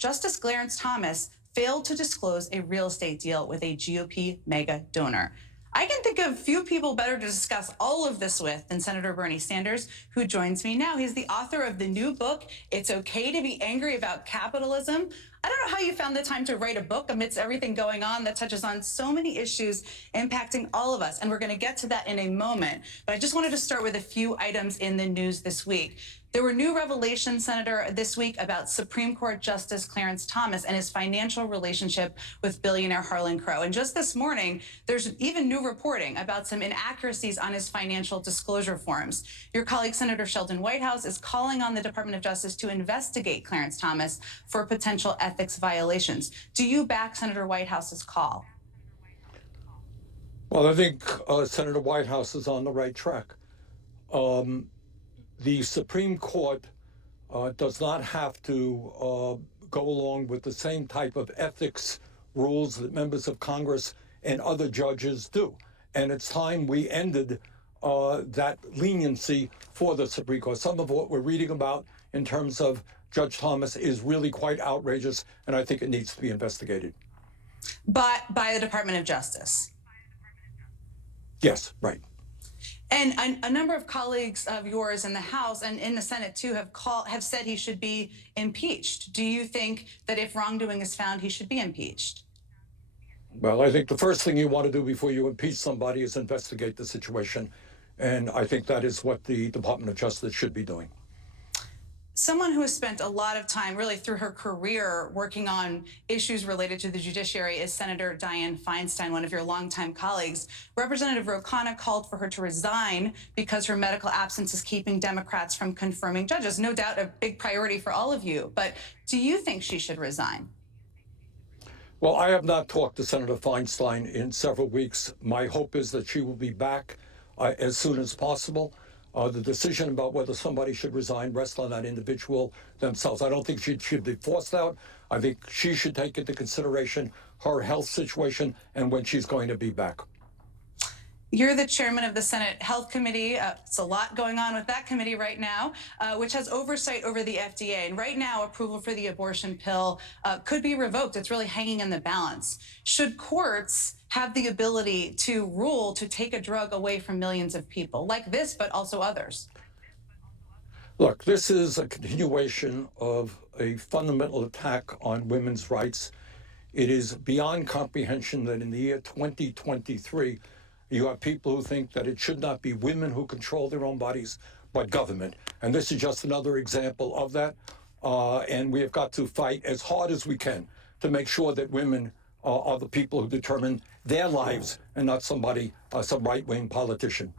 Justice Clarence Thomas failed to disclose a real estate deal with a GOP mega donor. I can think of few people better to discuss all of this with than Senator Bernie Sanders, who joins me now. He's the author of the new book, It's Okay to Be Angry About Capitalism. I don't know how you found the time to write a book amidst everything going on that touches on so many issues impacting all of us, and we're going to get to that in a moment. But I just wanted to start with a few items in the news this week. There were new revelations, Senator, this week about Supreme Court Justice Clarence Thomas and his financial relationship with billionaire Harlan Crow. And just this morning, there's even new reporting about some inaccuracies on his financial disclosure forms. Your colleague, Senator Sheldon Whitehouse, is calling on the Department of Justice to investigate Clarence Thomas for potential ethics violations. Do you back Senator Whitehouse's call? Well, I think Senator Whitehouse is on the right track. The Supreme Court does not have to go along with the same type of ethics rules that members of Congress and other judges do. And it's time we ended that leniency for the Supreme Court. Some of what we're reading about in terms of Judge Thomas is really quite outrageous, and I think it needs to be investigated. But by the Department of Justice? Yes, right. And a number of colleagues of yours in the House and in the Senate, too, have said he should be impeached. Do you think that if wrongdoing is found, he should be impeached? Well, I think the first thing you want to do before you impeach somebody is investigate the situation. And I think that is what the Department of Justice should be doing. Someone who has spent a lot of time, really through her career, working on issues related to the judiciary is Senator Dianne Feinstein, one of your longtime colleagues. Representative Ro Khanna called for her to resign because her medical absence is keeping Democrats from confirming judges. No doubt a big priority for all of you. But do you think she should resign? Well, I have not talked to Senator Feinstein in several weeks. My hope is that she will be back as soon as possible. The decision about whether somebody should resign rests on that individual themselves. I don't think she should be forced out. I think she should take into consideration her health situation and when she's going to be back. You're the chairman of the Senate Health Committee. It's a lot going on with that committee right now, which has oversight over the FDA. And right now, approval for the abortion pill could be revoked. It's really hanging in the balance. Should courts have the ability to rule to take a drug away from millions of people, like this, but also others? Look, this is a continuation of a fundamental attack on women's rights. It is beyond comprehension that in the year 2023, you have people who think that it should not be women who control their own bodies, but government. And this is just another example of that. And we have got to fight as hard as we can to make sure that women are the people who determine their lives and not somebody, some right-wing politician.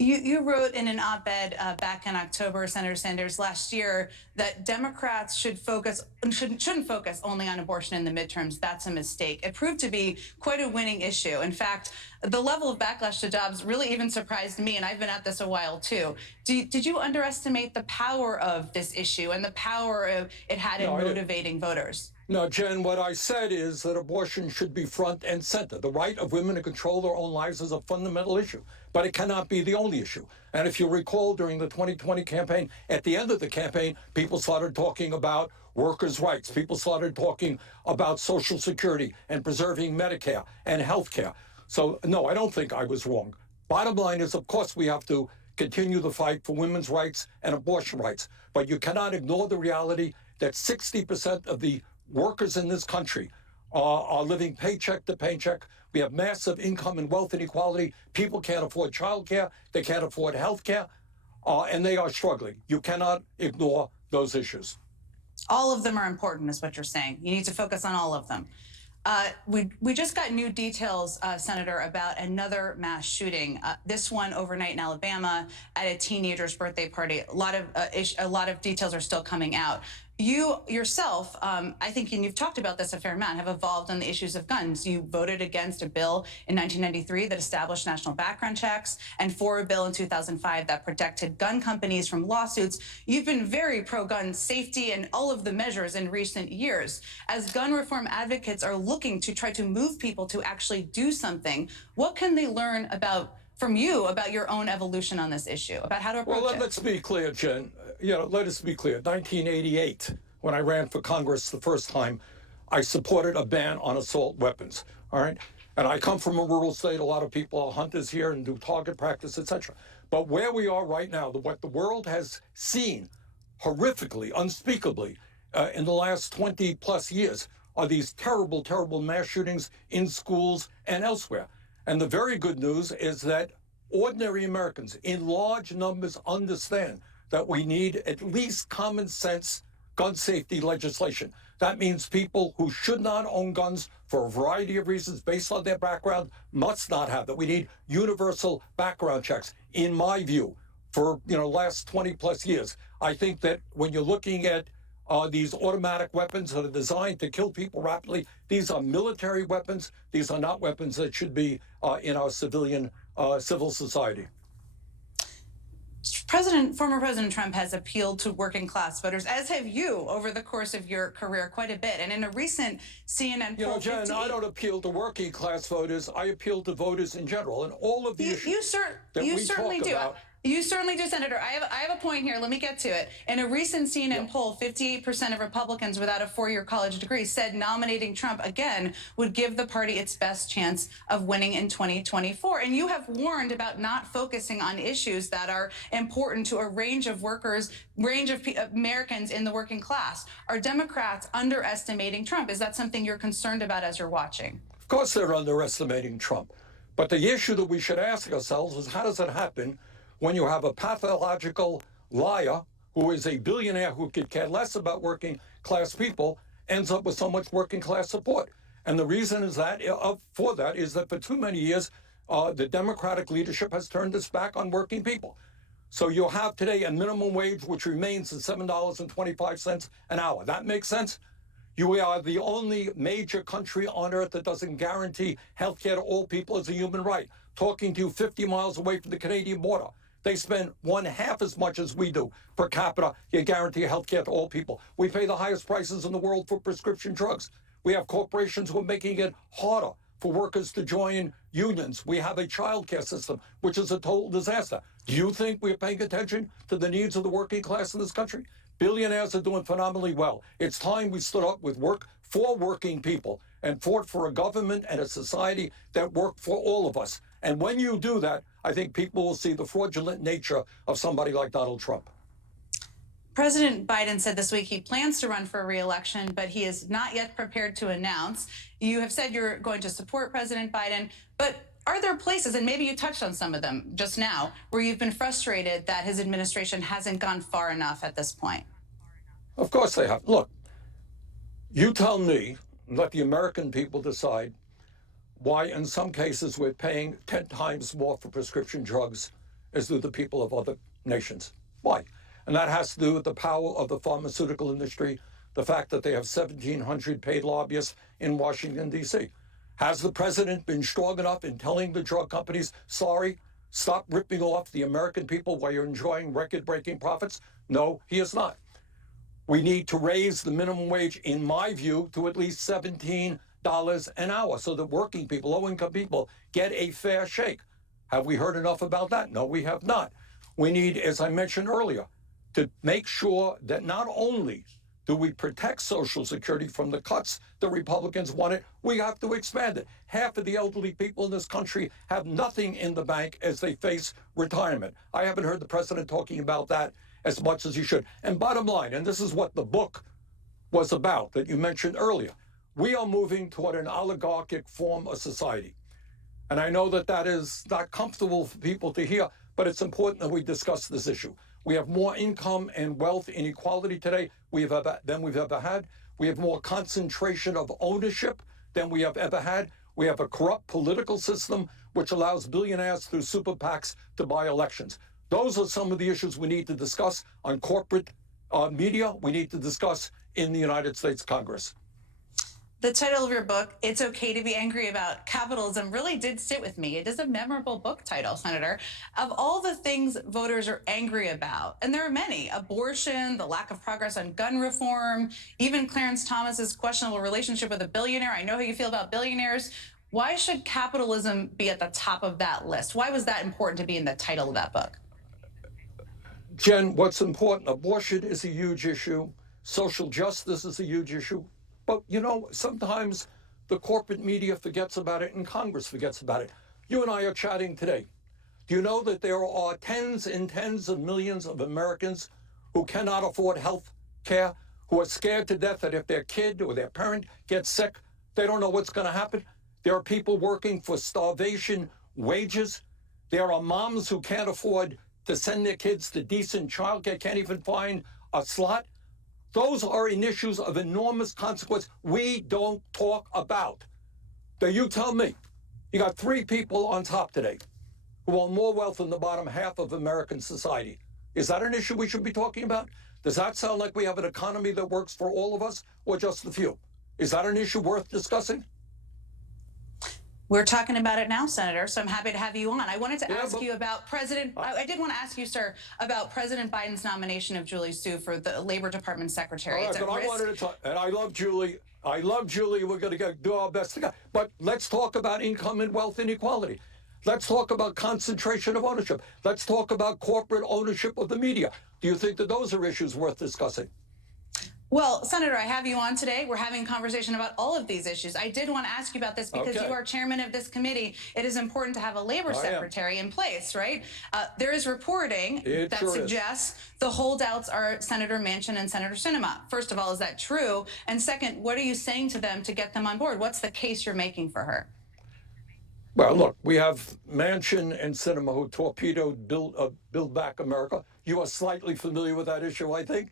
You wrote in an op-ed back in October, Senator Sanders, last year, that Democrats shouldn't focus only on abortion in the midterms. That's a mistake. It proved to be quite a winning issue. In fact, the level of backlash to Dobbs really even surprised me, and I've been at this a while too. Did you underestimate the power of this issue and the power it had in motivating voters? No, Jen, what I said is that abortion should be front and center. The right of women to control their own lives is a fundamental issue, but it cannot be the only issue. And if you recall, during the 2020 campaign, at the end of the campaign, people started talking about workers' rights. People started talking about Social Security and preserving Medicare and health care. So, no, I don't think I was wrong. Bottom line is, of course, we have to continue the fight for women's rights and abortion rights. But you cannot ignore the reality that 60% of the workers in this country are living paycheck to paycheck. We have massive income and wealth inequality. People can't afford childcare. They can't afford health care, and they are struggling. You cannot ignore those issues. All of them are important, is what you're saying. You need to focus on all of them. We just got new details, Senator, about another mass shooting. This one overnight in Alabama at a teenager's birthday party. A lot of details are still coming out. You yourself, I think, and you've talked about this a fair amount, have evolved on the issues of guns. You voted against a bill in 1993 that established national background checks and for a bill in 2005 that protected gun companies from lawsuits. You've been very pro-gun safety and all of the measures in recent years. As gun reform advocates are looking to try to move people to actually do something, what can they learn from you about your own evolution on this issue, about how to approach it? Well, let's be clear, Jen. Let us be clear. 1988, when I ran for Congress the first time, I supported a ban on assault weapons, all right? And I come from a rural state. A lot of people are hunters here and do target practice, etc. But where we are right now, what the world has seen horrifically, unspeakably, in the last 20 plus years are these terrible, terrible mass shootings in schools and elsewhere. And the very good news is that ordinary Americans in large numbers understand that we need at least common sense gun safety legislation. That means people who should not own guns for a variety of reasons based on their background must not have that. We need universal background checks, in my view, for last 20 plus years. I think that when you're looking at these automatic weapons that are designed to kill people rapidly, these are military weapons. These are not weapons that should be in our civil society. Former President Trump has appealed to working class voters, as have you over the course of your career quite a bit. And in a recent CNN poll, Jen, I don't appeal to working class voters. I appeal to voters in general, and all of the issues you certainly do. About. You certainly do, Senator. I have a point here. Let me get to it. In a recent CNN poll, 58% of Republicans without a four-year college degree said nominating Trump again would give the party its best chance of winning in 2024. And you have warned about not focusing on issues that are important to a range of workers, range of Americans in the working class. Are Democrats underestimating Trump? Is that something you're concerned about as you're watching? Of course they're underestimating Trump. But the issue that we should ask ourselves is, how does it happen when you have a pathological liar who is a billionaire who could care less about working class people, ends up with so much working class support? And the reason is that for too many years, the Democratic leadership has turned its back on working people. So you'll have today a minimum wage which remains at $7.25 an hour. That makes sense? You are the only major country on earth that doesn't guarantee health care to all people as a human right. Talking to you 50 miles away from the Canadian border. They spend one half as much as we do per capita. You guarantee health care to all people. We pay the highest prices in the world for prescription drugs. We have corporations who are making it harder for workers to join unions. We have a child care system, which is a total disaster. Do you think we're paying attention to the needs of the working class in this country? Billionaires are doing phenomenally well. It's time we stood up with work for working people and fought for a government and a society that work for all of us. And when you do that, I think people will see the fraudulent nature of somebody like Donald Trump. President Biden said this week he plans to run for re-election, but he is not yet prepared to announce. You have said you're going to support President Biden, but are there places, and maybe you touched on some of them just now, where you've been frustrated that his administration hasn't gone far enough at this point? Of course they have. Look, you tell me, let the American people decide why in some cases we're paying 10 times more for prescription drugs as do the people of other nations. Why? And that has to do with the power of the pharmaceutical industry, the fact that they have 1,700 paid lobbyists in Washington, D.C. Has the president been strong enough in telling the drug companies, sorry, stop ripping off the American people while you're enjoying record-breaking profits? No, he is not. We need to raise the minimum wage, in my view, to at least $17 an hour so that working people, low-income people, get a fair shake. Have we heard enough about that? No, we have not. We need, as I mentioned earlier, to make sure that not only do we protect Social Security from the cuts the Republicans wanted, we have to expand it. Half of the elderly people in this country have nothing in the bank as they face retirement. I haven't heard the president talking about that as much as he should. And bottom line, and this is what the book was about that you mentioned earlier, we are moving toward an oligarchic form of society. And I know that that is not comfortable for people to hear, but it's important that we discuss this issue. We have more income and wealth inequality today than we've ever had. We have more concentration of ownership than we have ever had. We have a corrupt political system which allows billionaires through super PACs to buy elections. Those are some of the issues we need to discuss on corporate media. We need to discuss in the United States Congress. The title of your book, It's Okay to Be Angry About Capitalism, really did sit with me. It is a memorable book title, Senator. Of all the things voters are angry about, and there are many, abortion, the lack of progress on gun reform, even Clarence Thomas's questionable relationship with a billionaire. I know how you feel about billionaires. Why should capitalism be at the top of that list? Why was that important to be in the title of that book? Jen, what's important, abortion is a huge issue. Social justice is a huge issue. But, you know, sometimes the corporate media forgets about it and Congress forgets about it. You and I are chatting today. Do you know that there are tens and tens of millions of Americans who cannot afford health care, who are scared to death that if their kid or their parent gets sick, they don't know what's going to happen? There are people working for starvation wages. There are moms who can't afford to send their kids to decent childcare, can't even find a slot. Those are issues of enormous consequence we don't talk about. Now you tell me, you got three people on top today who own more wealth than the bottom half of American society. Is that an issue we should be talking about? Does that sound like we have an economy that works for all of us or just the few? Is that an issue worth discussing? We're talking about it now, Senator, so I'm happy to have you on. I wanted to ask you about I did want to ask you, sir, about President Biden's nomination of Julie Su for the Labor Department Secretary. All right, but I wanted to talk, and I love Julie. I love Julie. We're going to do our best to go. But let's talk about income and wealth inequality. Let's talk about concentration of ownership. Let's talk about corporate ownership of the media. Do you think that those are issues worth discussing? Well, Senator, I have you on today. We're having a conversation about all of these issues. I did want to ask you about this because you are chairman of this committee. It is important to have a labor secretary in place, right? There is reporting that suggests the holdouts are Senator Manchin and Senator Sinema. First of all, is that true? And second, what are you saying to them to get them on board? What's the case you're making for her? Well, look, we have Manchin and Sinema who torpedoed Build Back America. You are slightly familiar with that issue, I think.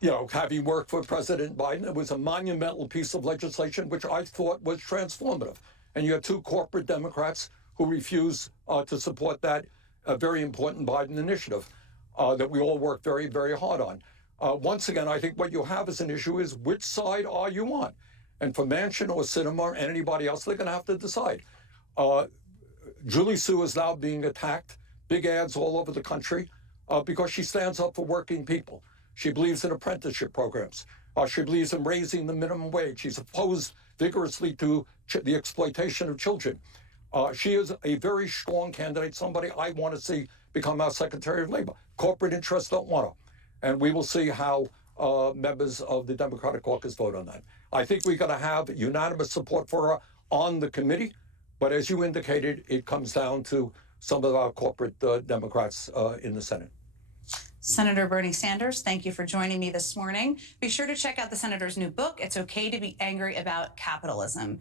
You know, having worked for President Biden, it was a monumental piece of legislation which I thought was transformative. And you have two corporate Democrats who refuse to support that very important Biden initiative that we all worked very, very hard on. Once again, I think what you have as an issue is which side are you on? And for Manchin or Sinema and anybody else, they're going to have to decide. Julie Su is now being attacked, big ads all over the country, because she stands up for working people. She believes in apprenticeship programs. She believes in raising the minimum wage. She's opposed vigorously to the exploitation of children. She is a very strong candidate, somebody I want to see become our Secretary of Labor. Corporate interests don't want her. And we will see how members of the Democratic caucus vote on that. I think we're going to have unanimous support for her on the committee. But as you indicated, it comes down to some of our corporate Democrats in the Senate. Senator Bernie Sanders, thank you for joining me this morning. Be sure to check out the senator's new book, It's Okay to Be Angry About Capitalism.